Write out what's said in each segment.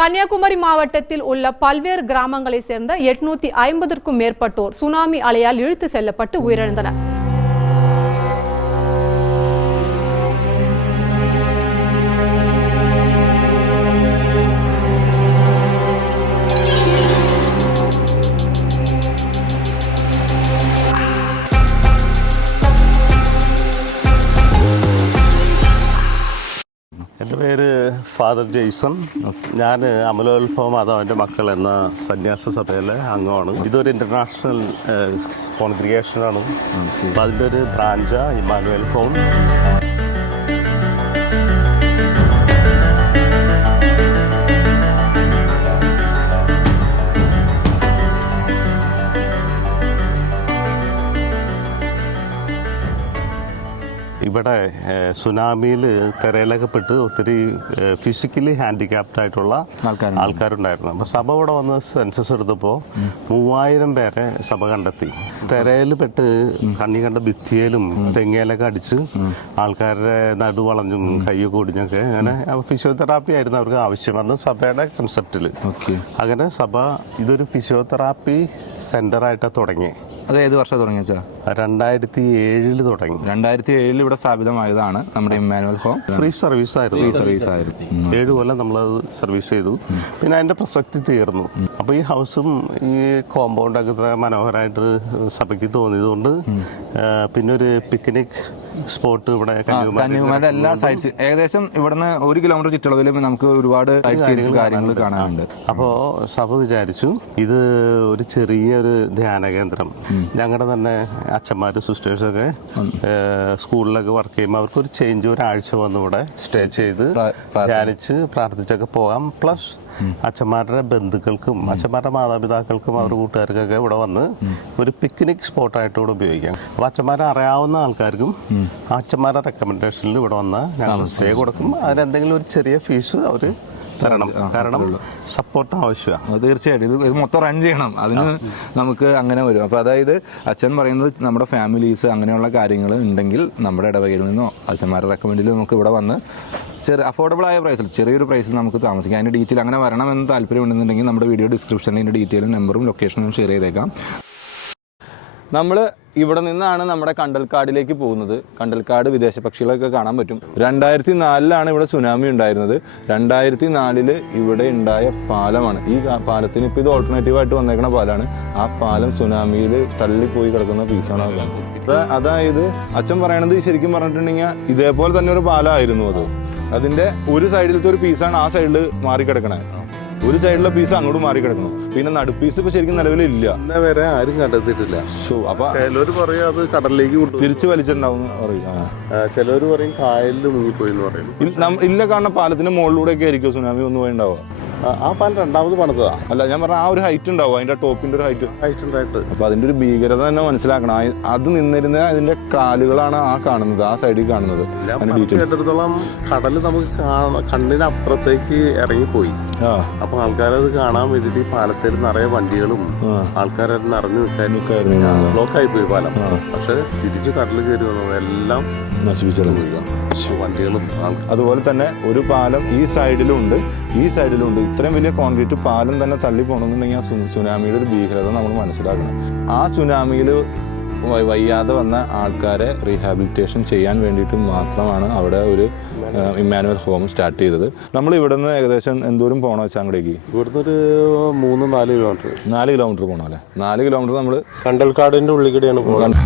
கன்னியாகுமரி மாவட்டத்தில் உள்ள பல்வேறு கிராமங்களை சேர்ந்த 850க்கும் மேற்பட்டோர் சுனாமி அலையால் இழுத்து செல்லப்பட்டு உயிரிழந்தனர். എൻ്റെ പേര് ഫാദർ ജെയ്സൺ. ഞാൻ അമലോത്ഭവ മാതാവിൻ്റെ മക്കൾ എന്ന സന്യാസ സഭയിലെ അംഗമാണ്. ഇതൊരു ഇൻ്റർനാഷണൽ കോൺഗ്രിഗേഷനാണ്. അപ്പോൾ അതിൻ്റെ ഒരു ബ്രാഞ്ചാണ് ഇമ്മാനുവൽ ഹോം. ഇവിടെ സുനാമിയിൽ തിരയിലകപ്പെട്ട് ഒത്തിരി ഫിസിക്കലി ഹാൻഡിക്യാപ്ഡ് ആയിട്ടുള്ള ആൾക്കാരുണ്ടായിരുന്നു. അപ്പോൾ സഭ ഇവിടെ വന്ന് സെൻസസ് എടുത്തപ്പോൾ 3000 പേരെ സഭ കണ്ടെത്തി. തിരയിൽ പെട്ട് കണ്ണി കണ്ട ഭിത്തിയിലും തെങ്ങയിലൊക്കെ അടിച്ച് ആൾക്കാരുടെ നടുവളഞ്ഞും കയ്യൊക്കെ ഒടിഞ്ഞൊക്കെ അങ്ങനെ ഫിസിയോതെറാപ്പി ആയിരുന്നു അവർക്ക് ആവശ്യം വന്ന് സഭയുടെ കൺസെപ്റ്റിൽ. അങ്ങനെ സഭ ഇതൊരു ഫിസിയോതെറാപ്പി സെൻ്ററായിട്ടാണ് തുടങ്ങി. അത് ഏത് വർഷം തുടങ്ങി വെച്ചാൽ 2007 തുടങ്ങി. 2007 ഇവിടെ സ്ഥാപിതമായതാണ് നമ്മുടെ ഇമ്മാനുവൽ ഹോം. ഫ്രീ സർവീസ് ആയിരുന്നു. 7 കൊല്ലം നമ്മളത് സർവീസ് ചെയ്തു. പിന്നെ അതിന്റെ പ്രസക്തി തീർന്നു. അപ്പോൾ ഈ ഹൗസും ഈ കോമ്പൗണ്ടൊക്കെ ഇത്ര മനോഹരമായിട്ട് സഭയ്ക്ക് തോന്നിയതുകൊണ്ട് പിന്നെ ഒരു പിക്നിക് സ്പോട്ട് ഇവിടെ കന്യാകുമാരിയുടെ എല്ലാ സൈറ്റ്സ് ഏകദേശം ഇവിടുന്ന് 1 കിലോമീറ്റർ ചുറ്റളവിൽ നമുക്ക് ഒരുപാട് കാര്യങ്ങൾ കാണാനുണ്ട്. അപ്പോൾ സഭ വിചാരിച്ചു ഇത് ഒരു ചെറിയൊരു ധ്യാന കേന്ദ്രം. ഞങ്ങളുടെ തന്നെ അച്ഛന്മാരും സിസ്റ്റേഴ്സൊക്കെ സ്കൂളിലൊക്കെ വർക്ക് ചെയ്യുമ്പോൾ അവർക്ക് ഒരു ചേഞ്ച് ഒരാഴ്ച വന്ന് ഇവിടെ സ്റ്റേ ചെയ്ത് ധ്യാനിച്ച് പ്രാർത്ഥിച്ചൊക്കെ പോകാം. പ്ലസ് അച്ഛന്മാരുടെ ബന്ധുക്കൾക്കും അച്ഛന്മാരുടെ മാതാപിതാക്കൾക്കും അവരുടെ കൂട്ടുകാർക്കൊക്കെ ഇവിടെ വന്ന് ഒരു പിക്നിക് സ്പോട്ടായിട്ട് ഇവിടെ ഉപയോഗിക്കാം. അപ്പോൾ അച്ഛന്മാരെ അറിയാവുന്ന ആൾക്കാർക്കും അച്ഛന്മാരുടെ റെക്കമെൻഡേഷനിൽ ഇവിടെ വന്നാൽ ഞങ്ങൾ സ്റ്റേ കൊടുക്കും. അതിനെന്തെങ്കിലും ഒരു ചെറിയ ഫീസ് അവർ തരണം. കാരണം സപ്പോർട്ട് ആവശ്യമാണ്. തീർച്ചയായിട്ടും ഇത് മൊത്തം റൺ ചെയ്യണം. അതിന് നമുക്ക് അങ്ങനെ വരും. അപ്പോൾ അതായത് അച്ഛൻ പറയുന്നത് നമ്മുടെ ഫാമിലീസ് അങ്ങനെയുള്ള കാര്യങ്ങൾ ഉണ്ടെങ്കിൽ നമ്മുടെ ഇടവകയിൽ നിന്നോ അച്ഛന്മാരുടെ റെക്കമെൻഡിൽ നമുക്ക് ഇവിടെ വന്ന് അഫോർഡബിൾ ആയ പ്രൈസിൽ ചെറിയൊരു പ്രൈസിൽ നമുക്ക് താമസിക്കാം. അതിൻ്റെ ഡീറ്റെയിൽ അങ്ങനെ വരണമെന്ന് താല്പര്യമുണ്ടെന്നുണ്ടെങ്കിൽ നമ്മുടെ വീഡിയോ ഡിസ്ക്രിപ്ഷനിൽ അതിൻ്റെ ഡീറ്റെയിലും നമ്പറും ലൊക്കേഷനും ഷെയർ ചെയ്തേക്കാം. നമ്മൾ ഇവിടെ നിന്നാണ് നമ്മുടെ കണ്ടൽക്കാടിലേക്ക് പോകുന്നത്. കണ്ടൽക്കാട് വിദേശ പക്ഷികളൊക്കെ കാണാൻ പറ്റും. 2004 ഇവിടെ സുനാമി ഉണ്ടായിരുന്നത്. 2004 ഇവിടെ ഉണ്ടായ പാലമാണ്. ഈ പാലത്തിന് ഇപ്പോൾ ഇത് ഓൾട്ടർനേറ്റീവായിട്ട് വന്നേക്കുന്ന പാലമാണ്. ആ പാലം സുനാമിയിൽ തള്ളിപ്പോയി കിടക്കുന്ന പീസാണ് അത്. അതായത് അച്ഛൻ പറയണത് ശരിക്കും പറഞ്ഞിട്ടുണ്ടെങ്കിൽ ഇതേപോലെ തന്നെ ഒരു പാലമായിരുന്നു അത്. അതിൻ്റെ ഒരു സൈഡിലത്തെ ഒരു പീസാണ് ആ സൈഡിൽ മാറിക്കിടക്കണേ. ഒരു സൈഡിലെ പീസ് അങ്ങോട്ട് മാറി കിടക്കണം. പിന്നെ നടുപ്പീസ് ഇപ്പൊ ശരിക്കും നിലവിലില്ല. വരെ ആരും കണ്ടെത്തിയിട്ടില്ല. അപ്പൊ ചിലർ പറയും അത് കടലിലേക്ക് തിരിച്ചു വലിച്ചിട്ടുണ്ടാവും പറയും. ചിലർ പറയും കായലിൽ മുങ്ങിപ്പോയി എന്ന് പറയും. ഇല്ല കാരണം പാലത്തിന്റെ മുകളിലൂടെ ഒക്കെ ആയിരിക്കും സുനാമി ഒന്ന് പോയി ഉണ്ടാവുക. ആ പാലം രണ്ടാമത് പണിതാ. അല്ല ഞാൻ പറഞ്ഞ ആ ഒരു ഹൈറ്റ് ഉണ്ടാവും. അതിന്റെ ടോപ്പിന്റെ ഒരു ഹൈറ്റ് ഉണ്ടായിട്ട് അപ്പൊ അതിന്റെ ഒരു ഭീകരത തന്നെ മനസ്സിലാക്കണം. അത് നിന്നിരുന്ന അതിന്റെ കാലുകളാണ് ആ കാണുന്നത്, ആ സൈഡിൽ കാണുന്നത്. കേട്ടിടത്തോളം കടല് നമുക്ക് കണ്ണിന് അപ്പുറത്തേക്ക് ഇറങ്ങിപ്പോയി. അപ്പൊ ആൾക്കാരത് കാണാൻ വേണ്ടിട്ട് പാലത്തിൽ നിറയെ വണ്ടികളും ആൾക്കാരത് നിറഞ്ഞു നിൽക്കായിരുന്നു. ബ്ലോക്ക് ആയിപ്പോയി പാലം. പക്ഷെ തിരിച്ച് കടല് കയറി വന്നത് എല്ലാം നശിപ്പിച്ചു വണ്ടികളും. അതുപോലെ തന്നെ ഒരു പാലം ഈ സൈഡിലും ഉണ്ട്, ഈ സൈഡിലും ഉണ്ട്. ഇത്രയും വലിയ കോൺക്രീറ്റ് പാലം തന്നെ തള്ളി പോകണമെന്നുണ്ടെങ്കിൽ ആ സുനാമിയുടെ ഒരു ഭീകരത നമ്മൾ മനസ്സിലാക്കണം. ആ സുനാമിയിൽ വയ്യാതെ വന്ന ആൾക്കാരെ റീഹാബിലിറ്റേഷൻ ചെയ്യാൻ വേണ്ടിയിട്ട് മാത്രമാണ് അവിടെ ഒരു ഇമ്മാനുവൽ ഹോം സ്റ്റാർട്ട് ചെയ്തത്. നമ്മൾ ഇവിടെ നിന്ന് ഏകദേശം എന്തോരം പോകണം വെച്ചാൽ അങ്ങോട്ടേക്ക്? ഇവിടുന്ന് ഒരു 3-4 കിലോമീറ്റർ. 4 കിലോമീറ്റർ പോകണം അല്ലേ? 4 കിലോമീറ്റർ നമ്മൾ കണ്ടൽക്കാടിൻ്റെ ഉള്ളിൽ കൂടെയാണ് പോകുന്നത്.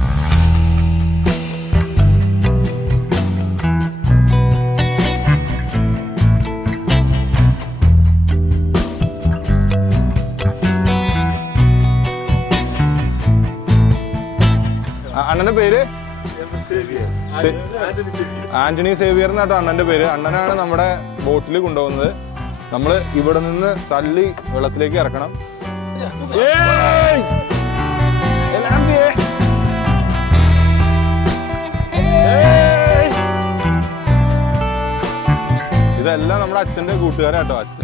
അണ്ണന്റെ പേര് ആന്റണി സേവിയർ എന്നാട്ടോ അണ്ണന്റെ പേര്. അണ്ണനാണ് നമ്മുടെ ബോട്ടിൽ കൊണ്ടുപോകുന്നത്. നമ്മൾ ഇവിടെ നിന്ന് തള്ളി വെള്ളത്തിലേക്ക് ഇറക്കണം. ഇതെല്ലാം നമ്മുടെ അച്ഛന്റെ കൂട്ടുകാരാട്ടോ. അച്ഛൻ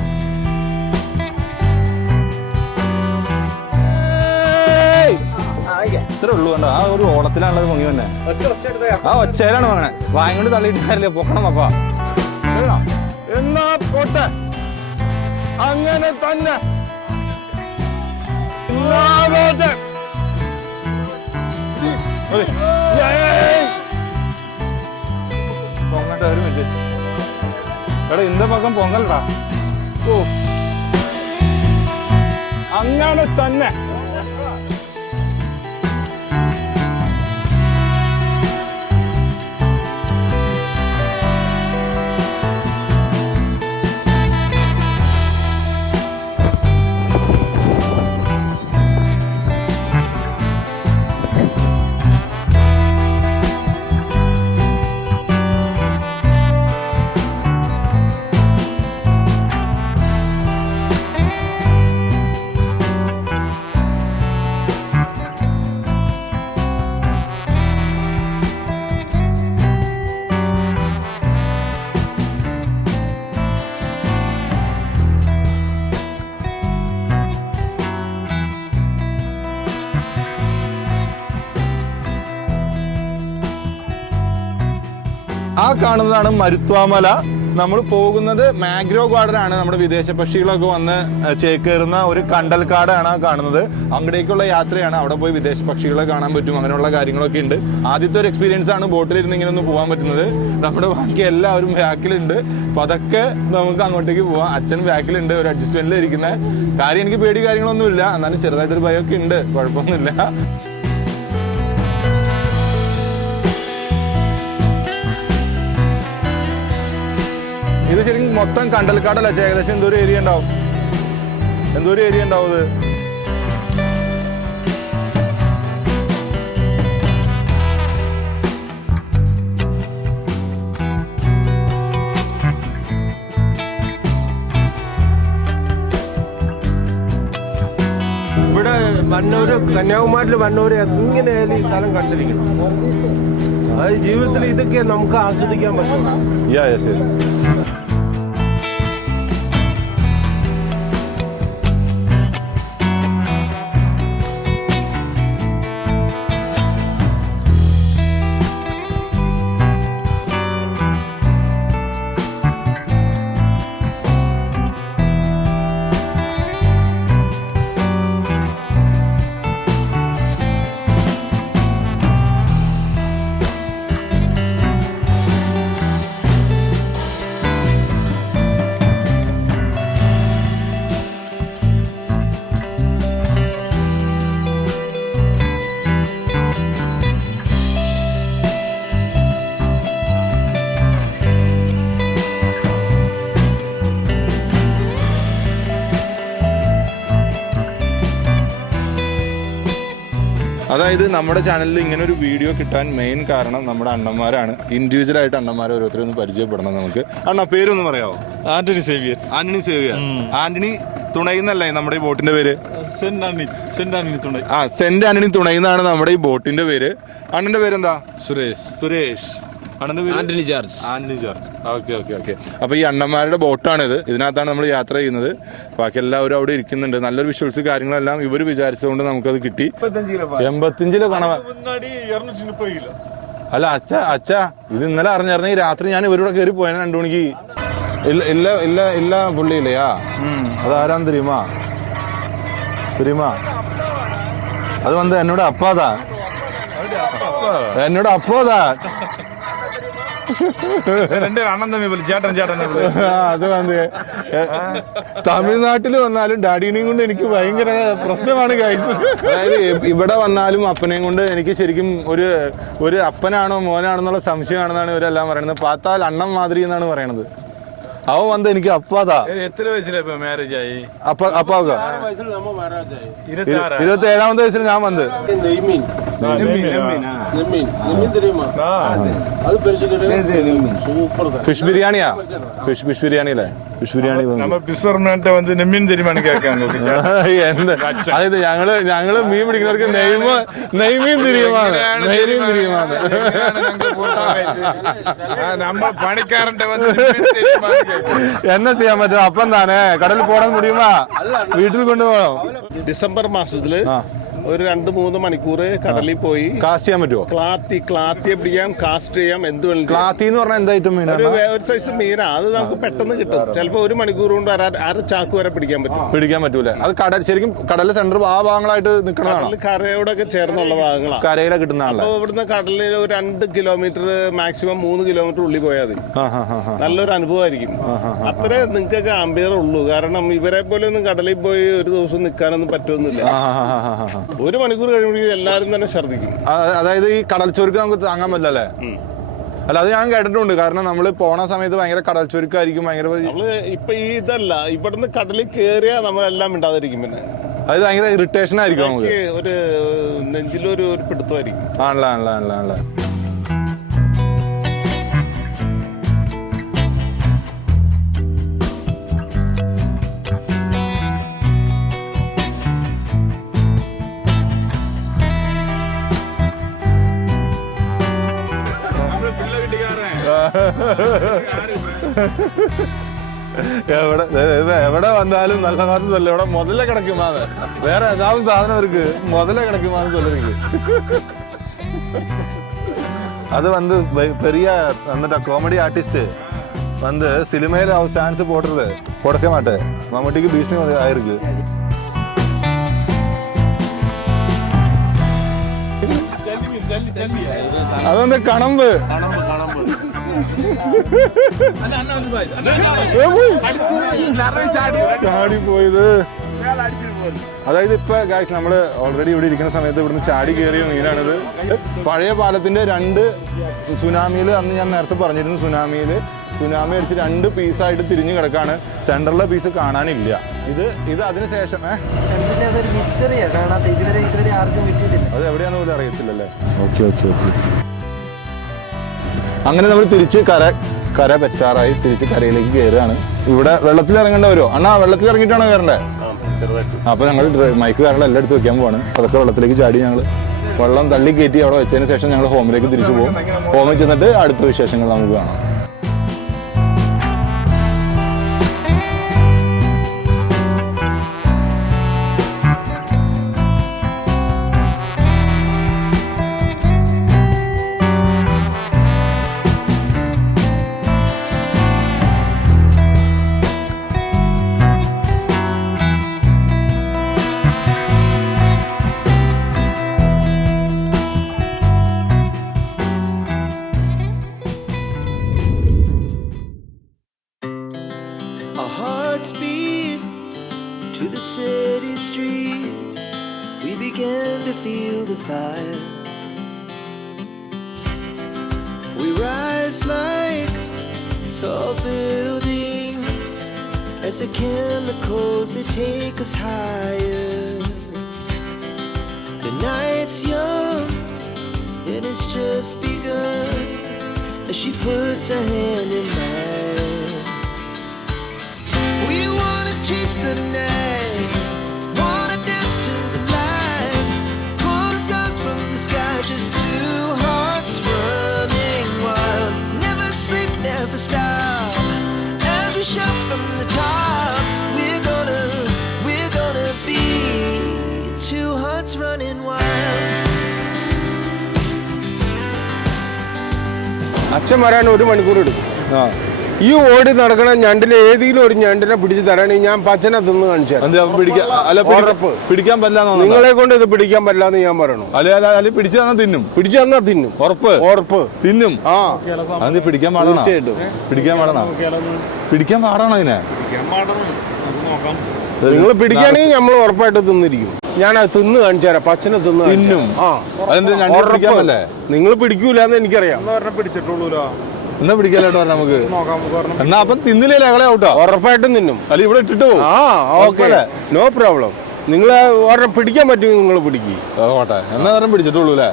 ഇത്രേ ഉള്ളൂ. കണ്ടോ ആ ഒരു ഓളത്തിലാണുള്ളത് പൊങ്ങി തന്നെ. ആ ഒച്ചയിലാണ് വാങ്ങണേ. വാങ്ങോണ്ട് തള്ളിയിട്ട് കാര്യമില്ല, പൊക്കണം അപ്പാ എന്നാ പോട്ടെ. അങ്ങനെ തന്നെ പൊങ്ങട്ടെ ഒരു മിനിറ്റ് എടാ ഇന്ത പക്കം പൊങ്ങലടാ ഓ അങ്ങനെ തന്നെ ആ കാണുന്നതാണ് മരുത്വാമല. നമ്മൾ പോകുന്നത് മാംഗ്രോ ഗാർഡൻ ആണ്. നമ്മുടെ വിദേശ പക്ഷികളൊക്കെ വന്ന് ചേക്കേറുന്ന ഒരു കണ്ടൽക്കാടാണ് ആ കാണുന്നത്. അങ്ങടേക്കുള്ള യാത്രയാണ്. അവിടെ പോയി വിദേശ പക്ഷികളെ കാണാൻ പറ്റും. അങ്ങനെയുള്ള കാര്യങ്ങളൊക്കെ ഉണ്ട്. ആദ്യത്തെ ഒരു എക്സ്പീരിയൻസ് ആണ് ബോട്ടിലിരുന്ന് ഇങ്ങനെ ഒന്ന് പോകാൻ പറ്റുന്നത്. നമ്മുടെ ബാക്കി എല്ലാവരും ബാക്കിലുണ്ട്. അപ്പൊ അതൊക്കെ നമുക്ക് അങ്ങോട്ടേക്ക് പോവാം. അച്ഛൻ ബാക്കിലുണ്ട്, ഒരു അഡ്ജസ്റ്റ്മെന്റിൽ ഇരിക്കുന്ന കാര്യം. എനിക്ക് പേടി കാര്യങ്ങളൊന്നുമില്ല, എന്നാലും ചെറുതായിട്ടൊരു ഭയമൊക്കെ ഉണ്ട്, കുഴപ്പമൊന്നുമില്ല. ഇത് ശരിക്കും മൊത്തം കണ്ടൽക്കാടല്ല. ഏകദേശം എന്തോരം ഏരിയ ഉണ്ടാവും ഇത്. ഇവിടെ വന്നവര് കന്യാകുമാരിയിൽ വന്നവര് എങ്ങനെയായാലും ഈ സ്ഥലം കണ്ടിരിക്കണം. അത് ജീവിതത്തിൽ ഇതൊക്കെ നമുക്ക് ആസ്വദിക്കാൻ പറ്റും. അതായത് നമ്മുടെ ചാനലിൽ ഇങ്ങനെ ഒരു വീഡിയോ കിട്ടാൻ മെയിൻ കാരണം നമ്മുടെ അണ്ണന്മാരാണ്. ഇൻഡിവിജ്വലായിട്ട് അണ്ണന്മാരെ ഓരോരുത്തരും ഒന്ന് പരിചയപ്പെടണം നമുക്ക്. അണ്ണ പേരൊന്ന് പറയാമോ? ആന്റണി സേവിയർ. ആന്റണി തുണൈന്നല്ലേ നമ്മുടെ ഈ ബോട്ടിന്റെ പേര്? സെന്റ് ആന്റണി തുണൈ. സെന്റ് ആന്റണി തുണൈന്നാണ് നമ്മുടെ ഈ ബോട്ടിന്റെ പേര്. അണ്ണന്റെ പേരെന്താ? സുരേഷ്. അണ്ണന്റെ പേര്? ആന്റണി ജോർജ്. ഓക്കെ. അപ്പൊ ഈ അണ്ണന്മാരുടെ ബോട്ടാണിത്. ഇതിനകത്താണ് നമ്മൾ യാത്ര ചെയ്യുന്നത്. ബാക്കി എല്ലാവരും അവിടെ ഇരിക്കുന്നുണ്ട്. നല്ലൊരു വിഷ്വൽസ് കാര്യങ്ങളെല്ലാം ഇവർ വിചാരിച്ചുകൊണ്ട് നമുക്കത് കിട്ടി. 85 കിലോ കാണാൻ. അല്ല അച്ഛ ഇത് ഇന്നലെ അറിഞ്ഞായിരുന്നെങ്കിൽ രാത്രി ഞാൻ ഇവരുടെ കയറി പോയ 2 മണിക്ക്. ഇല്ല പുള്ളിയില്ലയാ. അതാരാന്ന് തെരിയുമാ? അത് വന്ന് എന്നോട് അപ്പാതാ. അത് വന്ന് തമിഴ്നാട്ടിൽ വന്നാലും ഡാഡിനെയും കൊണ്ട് എനിക്ക് ഭയങ്കര പ്രശ്നമാണ് ഗൈസ്. അതായത് ഇവിടെ വന്നാലും അപ്പനെയും കൊണ്ട് എനിക്ക് ശരിക്കും ഒരു അപ്പനാണോ മോനാണെന്നുള്ള സംശയമാണെന്നാണ് ഇവരെല്ലാം പറയുന്നത്. പാത്താൽ അണ്ണം മാതിരി എന്നാണ് പറയണത്. അവൻ വന്ന് എനിക്ക് അപ്പാതാ. എത്ര വയസ്സിലാ മാരേജ് ആയി? അപ്പാവുക 27ാമത്തെ വയസ്സിൽ ഞാൻ വന്ന്. ഫിഷ് ബിരിയാണിയാ? ഫിഷ് ബിരിയാണിയല്ലേ? ഫിഷ് ബിരിയാണി வந்து நெம்மீன் தெரியுமான்னு கேட்காங்க. അതായത് ഞങ്ങള് മീൻ പിടിക്കുന്നവർക്ക് നെയ്മീൻ തിരിയുമാണ്. நம்ம பணிக்காரன்ட்ட வந்து എന്നാ ചെയ്യാൻ പറ്റും? അപ്പം താനേ കടലിൽ പോടാൻ മുടിയുമാ? വീട്ടിൽ കൊണ്ടുപോകണം. ഡിസംബർ മാസത്തില് ഒരു 2-3 മണിക്കൂർ കടലിൽ പോയി കാസ്റ്റ് ചെയ്യാൻ പറ്റുമോ? ക്ലാത്തിയെ പിടിക്കാം, കാസ്റ്റ് ചെയ്യാം, എന്ത് വേണം. ക്ലാത്തി എന്ന് പറഞ്ഞാൽ എന്തായിട്ടും മീനാണ്? ഒരു സൈസ് മീനാ. അത് നമുക്ക് പെട്ടെന്ന് കിട്ടും. ചിലപ്പോൾ 1 മണിക്കൂർ കൊണ്ട് അര ചാക്ക് വരെ പിടിക്കാൻ പറ്റും. പിടിക്കാൻ പറ്റൂലേ? അത് ശരിക്കും കടലിലെ സെന്റർ ആ ഭാഗങ്ങളായിട്ട് നിൽക്കുന്നതാണ്. കരയോടൊക്കെ ചേർന്നുള്ള ഭാഗങ്ങളാണ്. കരയിലെ കിട്ടുന്നതാണല്ലോ. അപ്പോൾ ഇവിടുന്ന് കടലിൽ ഒരു 2 കിലോമീറ്റർ മാക്സിമം 3 കിലോമീറ്റർ ഉള്ളിൽ പോയാൽ മതി. നല്ലൊരു അനുഭവമായിരിക്കും. അത്രേ നിങ്ങൾക്കൊക്കെ ആംബിയർ ഉള്ളൂ. കാരണം ഇവരെ പോലെ ഒന്നും കടലിൽ പോയി ഒരു ദിവസം നിൽക്കാനൊന്നും പറ്റുമെന്നില്ല. 1 മണിക്കൂർ കഴിയുമ്പോഴേക്കും എല്ലാവരും തന്നെ ഛർദ്ദിക്കും. അതായത് ഈ കടൽ ചൊരുക്ക് നമുക്ക് താങ്ങാൻ പറ്റില്ലല്ലേ? അല്ല, അത് ഞാൻ കേട്ടിട്ടുണ്ട്. കാരണം നമ്മൾ പോണ സമയത്ത് ഭയങ്കര കടൽ ചൊരുക്കായിരിക്കും. നമ്മള് ഇപ്പൊ ഈ ഇതല്ല, ഇവിടുന്ന് കടലിൽ കയറിയാൽ നമ്മളെല്ലാം മിണ്ടാതിരിക്കും. പിന്നെ അത് ഭയങ്കര ഇറിറ്റേഷൻ ആയിരിക്കും. നമുക്ക് ഒരു നെഞ്ചിലൊരു പിടുത്തമായിരിക്കും. ആണല്ലേ. എവിടെ വന്നാലും നല്ല മാസം ചൊല്ല. ഇവിടെ മുതലേ കിടക്കുമാന്ന് വേറെ ഏതാവും സാധനം അവർക്ക് മുതലേ കിടക്കുമാന്ന് ചൊല്ലർക്ക്. அது வந்து பெரிய அந்த காமெடி ஆர்டிஸ்ட் வந்து சினிமையில அவர் சான்ஸ் போடுறது கொடுக்க மாட்டேன். மம்முட்டிக்கு பீஷ்மி ஆயிருக்கு. அது வந்து கணம்பு. ചാടി പോയത്. അതായത് ഇപ്പൊ ഗായ്സ് നമ്മള് ഓൾറെഡി ഇവിടെ ഇരിക്കുന്ന സമയത്ത് ഇവിടുന്ന് ചാടി കയറിയ മീനാണിത്. പഴയ പാലത്തിന്റെ 2 സുനാമിയിൽ അന്ന് ഞാൻ നേരത്തെ പറഞ്ഞിരുന്നു. സുനാമി അടിച്ച് 2 പീസായിട്ട് തിരിഞ്ഞു കിടക്കാണ്. സെൻട്രലിലെ പീസ് കാണാനില്ല. ഇത് അതിനുശേഷം അത് എവിടെയാന്ന് പോലും അറിയത്തില്ലല്ലേ. ഓക്കെ. അങ്ങനെ നമ്മൾ തിരിച്ച് കര പറ്റാറായി. തിരിച്ച് കരയിലേക്ക് കയറുകയാണ്. ഇവിടെ വെള്ളത്തിൽ ഇറങ്ങേണ്ട വരുമോ? അണ്ണാ വെള്ളത്തിൽ ഇറങ്ങിയിട്ടാണോ കയറണ്ടേ? അപ്പൊ ഞങ്ങൾ മൈക്ക് കാരണം എല്ലാം എടുത്ത് വെക്കാൻ പോവാണ്. അതൊക്കെ വെള്ളത്തിലേക്ക് ചാടി ഞങ്ങൾ വെള്ളം തള്ളി കയറ്റി അവിടെ വെച്ചതിന് ശേഷം ഞങ്ങൾ ഹോമിലേക്ക് തിരിച്ചു പോകും. ഹോമിൽ ചെന്നിട്ട് അടുത്ത വിശേഷങ്ങൾ നമുക്ക് കാണാം. To the city streets, we began to feel the fire. We rise like tall buildings as the chemicals they take us higher. The night's young and it's just begun as she puts her hand in mine. We wanna chase the night, wanna dance to the light, pull the stars from the sky, just 2 hearts running wild. Never sleep, never stop, as we shout from the top. We're gonna be 2 hearts running wild. അച്ഛൻ വരാൻ 1 മണിക്കൂർ എടുക്കും. ഈ ഓടി നടക്കണ ഞണ്ടിൽ ഏതെങ്കിലും ഒരു ഞണ്ടിനെ പിടിച്ച് തരാണെങ്കിൽ ഞാൻ പച്ചനെ തിന്ന് കാണിച്ചു പിടിക്കാൻ പറ്റില്ല. നിങ്ങളെ കൊണ്ട് ഇത് പിടിക്കാൻ പറ്റില്ല എന്ന് ഞാൻ പറയണു. അല്ലെ പിടിച്ചു തന്നാ തിന്നും. ഉറപ്പ് തിന്നും. അത് പിടിക്കാൻ പാടണം. പിടിക്കാൻ പാടണം. അതിനെ നിങ്ങൾ പിടിക്കുകയാണെങ്കിൽ നമ്മൾ ഉറപ്പായിട്ട് തിന്നിരിക്കും. ഞാൻ അത് തിന്ന് കാണിച്ചു തരാം. പച്ചനെ തിന്നും. നിങ്ങൾ പിടിക്കൂലെന്ന് എനിക്കറിയാം. പിടിച്ചിട്ടുള്ളൂല്ലോ. എന്നാ പിടിക്കാനായിട്ട് പറഞ്ഞ നമുക്ക് എന്നാ അപ്പം തിന്നില്ലേ ഞങ്ങളെ ഔട്ടോ? ഉറപ്പായിട്ടും തിന്നും. അല്ല ഇവിടെ ഇട്ടിട്ട് പോകും. Okay, no problem. നിങ്ങൾ ഒരെണ്ണം പിടിക്കാൻ പറ്റും, നിങ്ങൾ പിടിക്കും. ഓട്ടെ എന്നാ നേരം പിടിച്ചിട്ടുള്ളൂ അല്ലേ?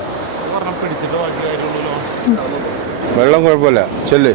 വെള്ളം കുഴപ്പമില്ല, ചെല്ല്.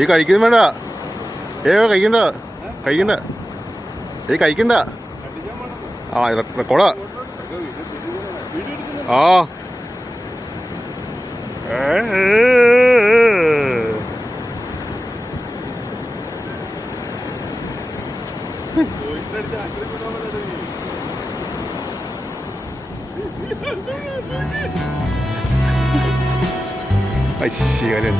ഈ കഴിക്കുന്ന വേണ്ട കഴിക്കണ്ട കഴിക്കണ്ട ആ റെക്കോർഡാ ആ ഐശ്ശി കാര്യം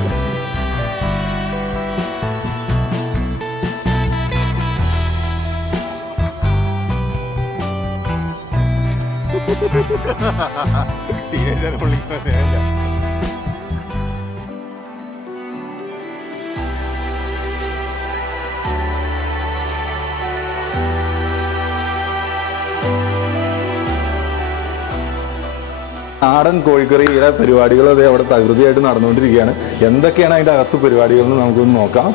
നാടൻ കോഴിക്കറിയുടെ പരിപാടികൾ അതേ അവിടെ തകൃതിയായിട്ട് നടന്നുകൊണ്ടിരിക്കുകയാണ്. എന്തൊക്കെയാണ് അതിൻ്റെ അകത്ത് പരിപാടികൾ എന്ന് നമുക്കൊന്ന് നോക്കാം.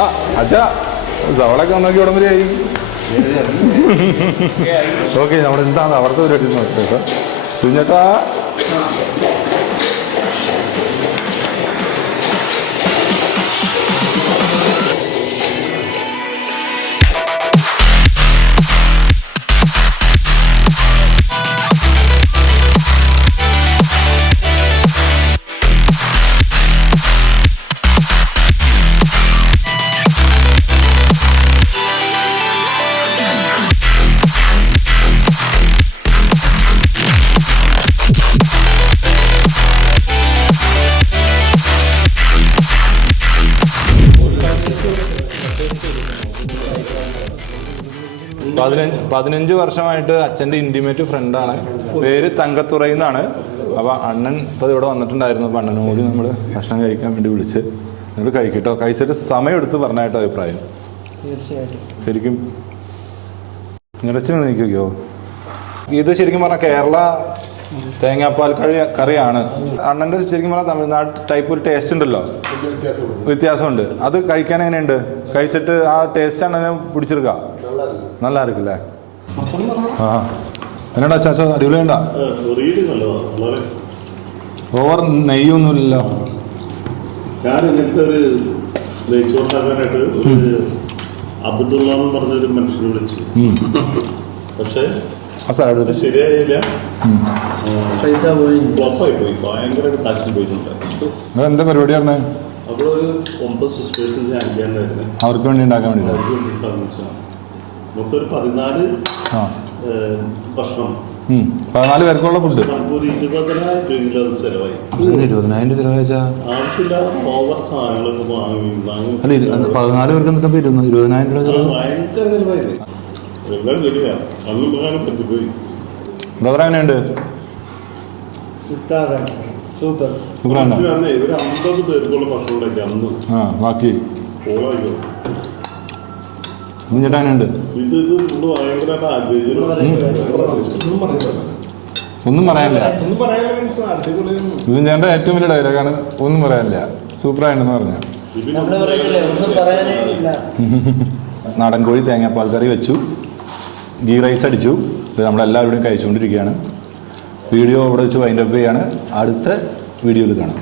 ആ അച്ഛാ സവാളൊക്കെ നന്നാക്കി ഉടൻ വരെയായി. ഓക്കെ, നമ്മുടെ എന്താണ് അവിടുത്തെ പരിപാടി നോക്കാം കുഞ്ഞേട്ടാ. പതിനഞ്ച് വർഷമായിട്ട് അച്ഛൻ്റെ ഇൻറ്റിമേറ്റ് ഫ്രണ്ടാണ്. പേര് തങ്കത്തുറയിൽ നിന്നാണ്. അപ്പോൾ അണ്ണൻ ഇപ്പോൾ ഇവിടെ വന്നിട്ടുണ്ടായിരുന്നു. അപ്പോൾ അണ്ണനും കൂടി നമ്മൾ ഭക്ഷണം കഴിക്കാൻ വേണ്ടി വിളിച്ച് നിങ്ങൾ കഴിക്കട്ടോ. കഴിച്ചിട്ട് സമയം എടുത്ത് പറഞ്ഞായിട്ടോ അഭിപ്രായം. ശരിക്കും നിറച്ചു നിൽക്കുകയോ? ഇത് ശരിക്കും പറഞ്ഞാൽ കേരള തേങ്ങാപ്പാൽ കറിയാണ്. അണ്ണൻ്റെ ശരിക്കും പറഞ്ഞാൽ തമിഴ്നാട് ടൈപ്പ് ഒരു ടേസ്റ്റ് ഉണ്ടല്ലോ, വ്യത്യാസമുണ്ട്. അത് കഴിക്കാൻ എങ്ങനെയുണ്ട്? കഴിച്ചിട്ട് ആ ടേസ്റ്റ് അണ്ണനെ പിടിച്ചെടുക്കുക. நல்லா இருக்குல்ல? എന്നടാ ചാച്ച അടിപൊളിയുണ്ടാ? ഓവർ നെയ്യൊന്നുമില്ലല്ലോ. ഞാൻ ഇങ്ങനത്തെ ഒരു നെയ്ച്ചോറിനാക്കാനായിട്ട് അബ്ദുള്ള എന്ന് പറഞ്ഞൊരു മനുഷ്യനെ വിളിച്ചു. പക്ഷേ ശരിയായില്ല, ഫ്ലോപ്പായി പോയി, ഭയങ്കരമായിട്ട് കാശും പോയിട്ടുണ്ട്. എന്താ പരിപാടിയായിരുന്നേ? അപ്പോൾ ഒരു 9 സിസ്റ്റേഴ്സ് ഞാൻ അടിക്കാണ്ടായിരുന്നു. അവർക്ക് വേണ്ടി ഉണ്ടാക്കാൻ വേണ്ടിയിട്ടാണ്. മൊത്തം ഒരു 14 ഭക്ഷണം, 14 പേർക്കുള്ള ഫുഡ്. ഒരു 20,000 രൂപ ചെലവായി. 20,000 ചിലവഴിച്ചാ ആവശ്യമില്ലാതെ ഓവർ സാധനങ്ങളൊക്കെ വാങ്ങി. അല്ല 14 പേർക്ക് എന്നിട്ട് 20,000 രൂപ ചെലവ് ഭയങ്കര ചെലവായിരുന്നു. എല്ലാവരും വലിയ അന്നും പ്രകാരം പറ്റിപ്പോയി. ബ്രദർ എങ്ങനെയുണ്ട്? സൂപ്പർ. സൂപ്പറാണോ? ഒരു 50 പേർക്കുള്ള ഭക്ഷണം ഉണ്ടാക്കി അന്ന്. ആ ബാക്കി പോളായിക്കോ. ചേട്ടാ എങ്ങനെയുണ്ട്? ഇത് ഭയങ്കരമായിട്ട് ഒന്നും പറയാനില്ല. ഇത് ചേട്ടൻ്റെ ഏറ്റവും വലിയ ഡയലോഗാണ്, ഒന്നും പറയാനില്ല. സൂപ്പറായിട്ടുണ്ടെന്ന് പറഞ്ഞ നാടൻ കോഴി തേങ്ങാപ്പാൽ കറി വെച്ചു, ഗീ റൈസ് അടിച്ചു. ഇത് നമ്മളെല്ലാവരും കഴിച്ചുകൊണ്ടിരിക്കുകയാണ്. വീഡിയോ ഇവിടെ വെച്ച് വൈൻഡപ്പ് ചെയ്യാണ്. അടുത്ത വീഡിയോയിൽ കാണാം.